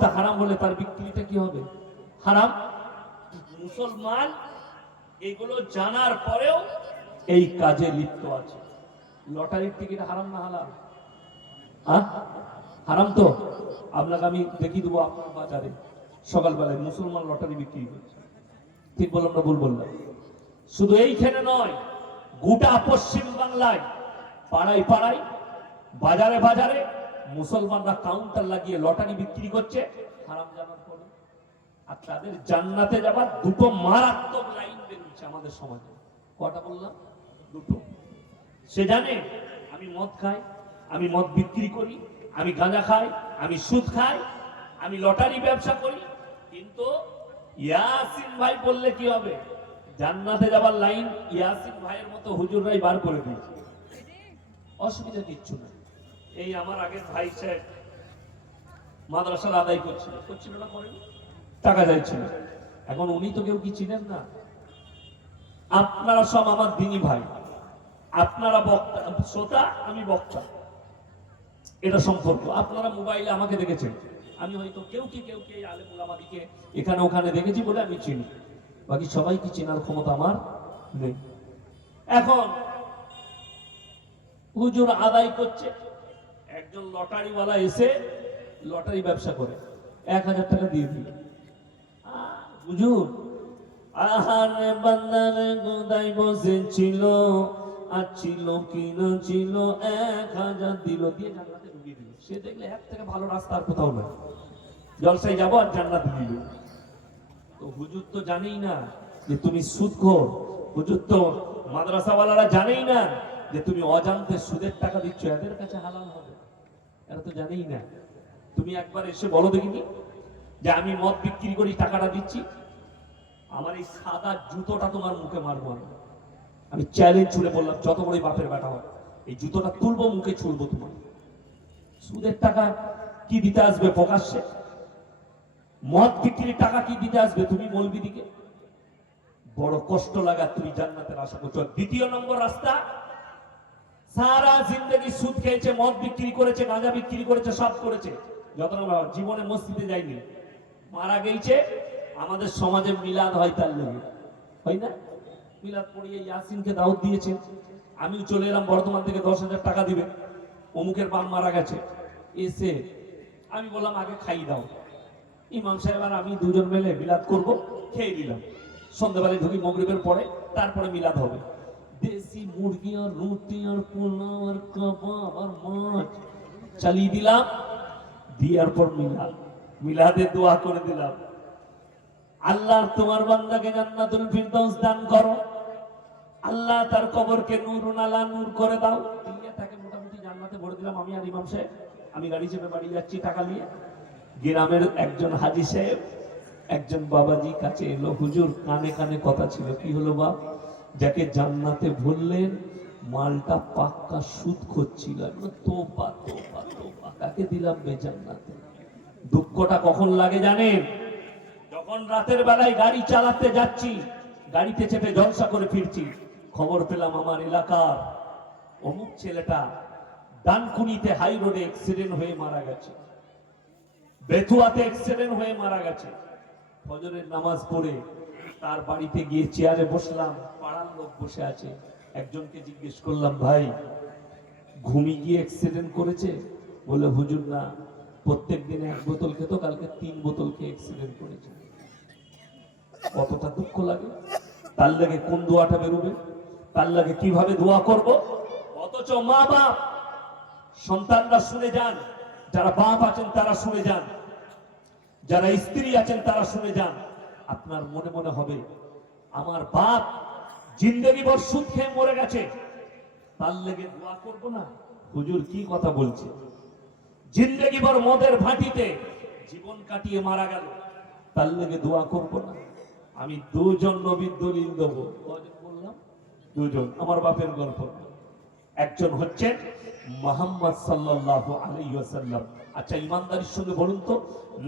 হকটা হারাম হলে তার বিক্রিটা কি হবে? হারাম। মুসলমান এগুলো জানার পরেও এই কাজে লিপ্ত আছে। লটারির টিকিট হারাম না হালাল? হারাম তো। আপনাকে আমি দেখিয়ে দেবো আপনার বাজারে সকালবেলায় মুসলমান লটারি বিক্রি করছে। ঠিক বললাম না ভুল বললাম? শুধু এইখানে নয়, গোটা পশ্চিম বাংলায় পাড়ায় পাড়ায় বাজারে বাজারে মুসলমানরা কাউন্টার লাগিয়ে লটারি বিক্রি করছে হারাম জানার পরে। আর তাদের জান্নাতে যাবার দুটো মারাত্মক লাইন বেরিয়েছে আমাদের সমাজে। কটা বললাম? দুটো। সে জানে আমি মদ খাই, আমি মদ বিক্রি করি, আমি গাঁজা খাই, আমি সুদ খাই, আমি লটারি ব্যবসা করি, কিন্তু ইয়াসিন ভাই বললে কি হবে? জান্নাতে যাবার লাইন ইয়াসিন ভাইয়ের মতো হুজুররাই বার করে দিয়েছে। অসুবিধা কিচ্ছু না। এই আমার আগের ভাই সাহেব মাদ্রাসার আদায় করছিল না, করেন, টাকা যাইছিল। এখন উনি তো কেউ কি চিনেন না। আপনারা সব আমার দিনী ভাই, আপনারা বক্তা শ্রোতা, আমি বক্তা, এটা সম্পর্ক। আপনারা মোবাইলে আমাকে দেখেছেন, আমি হয়তো কেউ কি আলেম ওলামাদিকে এখানে ওখানে দেখেছি বলে আমি চিনি, বাকি সবাই কি চেনার ক্ষমতা আমার নেই। এখন হুজুর আদায় করছে, একজন লটারিওয়ালা এসে লটারি ব্যবসা করে 1000 টাকা দিয়ে দিল। হুজুর আহারে বান্দারে গোদায় বসেছিল, আর ছিল কি না ছিল, 1000 দিল, দিয়ে জান্নাতে ঢুকিয়ে দিল। সে দেখলে এক থেকে ভালো রাস্তা আর কোথাও না, জলসায় যাবো আর জান্নাতে দিল। তো হুজুর তো জানেই না যে তুমি সুদখোর, হুজুর তো মাদ্রাসাওয়ালারা জানেই না যে তুমি অজান্তে সুদের টাকা দিচ্ছ, এদের কাছে হালাল হবে, এরা তো জানেই না। তুমি একবার এসে বলো দেখিনি যে আমি মদ বিক্রি করি, টাকাটা দিচ্ছি, আমার এই সাদা জুতোটা তোমার মুখে মারবো। আমি চ্যালেঞ্জ ছুড়ে বললাম, যত বড়ই বাপের বেটা হয়, এই জুতোটা তুলবো, মুখে ছুড়বো তোমার। সুদের টাকা কি দিতে আসবে প্রকাশ্যে? মদ বিক্রির টাকা কি দিতে আসবে তুমি মৌলবীদিকে? বড় কষ্ট লাগা, তুমি জান্নাতের আশা করছো। দ্বিতীয় নম্বর রাস্তা, সারা জিন্দগি সুদ খেয়েছে, মদ বিক্রি করেছে, গাঁজা বিক্রি করেছে, সব করেছে, যত জীবনে মসজিদে যায়নি, মারা গেছে। আমাদের সমাজে মিলাদ হয়, তার লেগে হয় না? মিলাদ পড়িয়ে ইয়াসিনকে দাওয়াত দিয়েছে, আমিও চলে এলাম বর্ধমান থেকে, 10,000 টাকা দিবে, অমুকের বাপ মারা গেছে। এসে আমি বললাম আগে খাই দাও। ইমাম সাহেব আর আমি দুজন মিলে মিলাদ করব, খেয়ে দিলাম। সন্ধ্যাবেলায় ঢুকি মাগরিবের পরে, তারপরে মিলাদ হবে। দেশি মুরগি আর রুটি আর পোলাও আর কাবাব আর মাছ চালিয়ে দিলাম, দেওয়ার পর মিলাদে দোয়া করে দিলাম, আল্লাহ তোমার বান্দাকে জান্নাতুল ফিরদাউস দান করো, আল্লাহ তার কবরকে নূরুন আলা নূর করে দাও। দিয়ে তাকে মোটামুটি জান্নাতে ভরে দিলাম। আমি আর ইমাম সাহেব, আমি গাড়ি চেপে বাড়ি যাচ্ছি টাকা নিয়ে। গ্রামের একজন হাজী সাহেব, একজন বাবাজি কাছে এলো। হুজুর কানে কানে কথা ছিল। কি হলো বাপ? যাকে জান্নাতে ভরলেন মালটা পাক্কা সুদ করছিল। তোবা তোবা তোবা, কাকে দিলাম বে জান্নাতে? দুঃখটা কখন লাগে জানেন? যখন রাতের বেলায় গাড়ি চালাতে যাচ্ছি, গাড়িতে চেপে জলসা করে ফিরছি, খবর পেলাম আমার এলাকার অমুক ছেলেটা ডানকুনিতে হাই রোডে অ্যাক্সিডেন্ট হয়ে মারা গেছে, বেথুয়াতে অ্যাক্সিডেন্ট হয়ে মারা গেছে। ফজরের নামাজ পড়ে তার বাড়িতে গিয়ে চেয়ারে বসলাম, পাড়ার লোক বসে আছে। একজনকে জিজ্ঞেস করলাম, ভাই ঘুমিয়ে গিয়ে অ্যাক্সিডেন্ট করেছে? বলে হুজুর না, প্রত্যেক দিনে 1 বোতল খেত, কালকে 3 বোতল খেয়ে অ্যাক্সিডেন্ট করেছে। কতটা দুঃখ লাগে। তার লাগে কোন দোয়াটা বেরোবে, তার লাগে কিভাবে দোয়া করব। অথচ মা বাপ, সন্তানরা শুনে যান, যারা বাপ আছেন তারা শুনে যান, যারা স্ত্রী আছেন তারা শুনে যান। আপনার মনে মনে হবে আমার বাপ জিন্দগি ভর সুদ খেয়ে মরে গেছে, তার লেগে দোয়া করব না? হুজুর কি কথা বলছে? জিন্দগি ভর মদের ভাটিতে জীবন কাটিয়ে মারা গেল, তার লেগে দোয়া করব না? আমি 2 জন নবীর দলিল দেব। কজন বললাম? 2 জন। আমার বাপের গল্প। একজন হচ্ছেন মুহাম্মদ সাল্লাল্লাহু আলাইহি ওয়াসাল্লাম। আচ্ছা ইমানদারির সঙ্গে বলুন তো,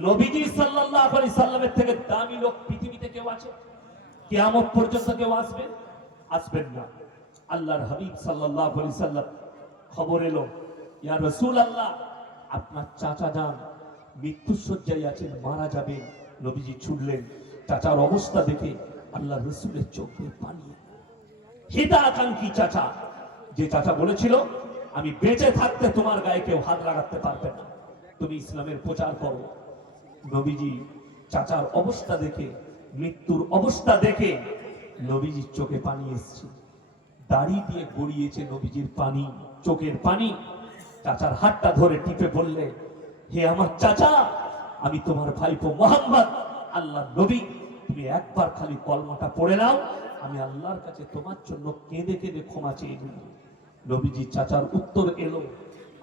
নবীজি সাল্লাল্লাহু আলাইহি সাল্লামের থেকে দামি লোক পৃথিবীতে কেউ আছে? কিয়ামত পর্যন্ত কেউ আসবে? আসবেন না। আল্লাহর হাবিব সাল্লাল্লাহু আলাইহি সাল্লাম খবর এলো, ইয়া রাসূলুল্লাহ, আপনার চাচা যান মৃত্যুশয্যায় আছেন, মারা যাবেন। নবীজি ছুটলেন, চাচার অবস্থা দেখে আল্লাহ রসুলের চোখ দিয়ে পানি। হিতাকাঙ্ক্ষী চাচা, যে চাচা বলেছিল আমি বেঁচে থাকতে তোমার গায়ে কেউ হাত লাগাতে পারবে না, তুমি ইসলামের প্রচার করো। নবীজি চাচার অবস্থা দেখে, মৃত্যুর অবস্থা দেখে নবীজির চোখে পানি এসছে, দাড়ি দিয়ে গড়িয়েছে নবীজির পানি, চোখের পানি। চাচার হাতটা ধরে টিপে বললে, হে আমার চাচা, আমি তোমার ভাইপো মোহাম্মদ, আল্লাহ নবী, তুমি একবার খালি কলমাটা পড়ে নাও, আমি আল্লাহর কাছে তোমার জন্য কেঁদে কেঁদে ক্ষমা চেয়ে নিব। নবীজি চাচার উত্তর এলো,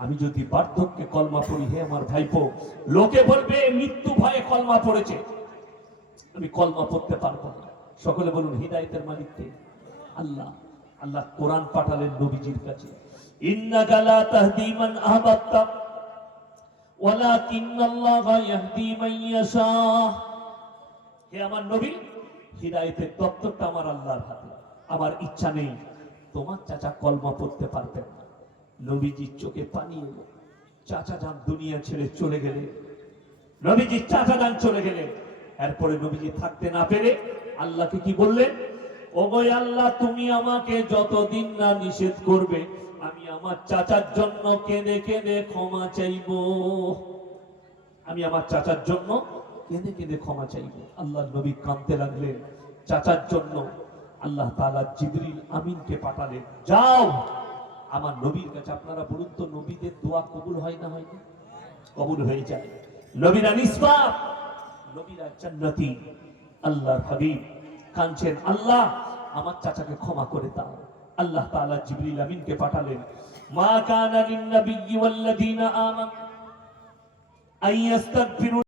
আমি যদি বার্ধক্যে কলমা পড়ি, হে আমার ভাইপো, লোকে বলবে মৃত্যু ভয়ে কলমা পড়েছে, আমি কলমা পড়তে পারবো না। সকলে বলুন হিদায়াতের মালিক কে? আল্লাহ। আল্লাহ কোরআন পাঠালেন নবীজির কাছে, ইন্নাকা লা তাহদি মান আহবাবতা ওয়ালাকিন্নাল্লাহা ইয়াহদি মান ইয়াশা। হে আমার নবী, হিদায়াতের দপ্তরটা আমার আল্লাহর হাতে, আমার ইচ্ছা নেই তোমার চাচা কলমা পড়তে পারবেন না। নবীজির চোখে পানি এলো, চাচা যান দুনিয়া ছেড়ে চলে গেলেন। নবীজির চাচা যান চলে গেলেন। এরপরে নবীজি থাকতে না পেরে আল্লাহকে কি বললেন, ওগো আল্লাহ, তুমি আমাকে যতদিন না নিষেধ করবে, আমি আমার চাচার জন্য কেঁদে কেঁদে ক্ষমা চাইবো, আমি আমার চাচার জন্য কেঁদে কেঁদে ক্ষমা চাইবো। আল্লাহ নবী কাঁদতে লাগলেন চাচার জন্য। আল্লাহ তাআলা জিবরিল আমিনকে পাঠালেন, যাও আমার নবীর কাছে। আপনারা বলুন তো, নবীদের দোয়া কবুল হয় না? হয় না? কবুল হয়ে যায়। নবীরা নিষ্পাপ, নবীরা জান্নাতি। আল্লাহর হাবিব কাঁদছেন, আল্লাহ আমার চাচাকে ক্ষমা করে দাও। আল্লাহ তাআলা জিবরিল আমিনকে পাঠালেন, মা কানা লিন নাবিয়্যি ওয়াল্লাযীনা আমানু আন ইস্তাগফিরু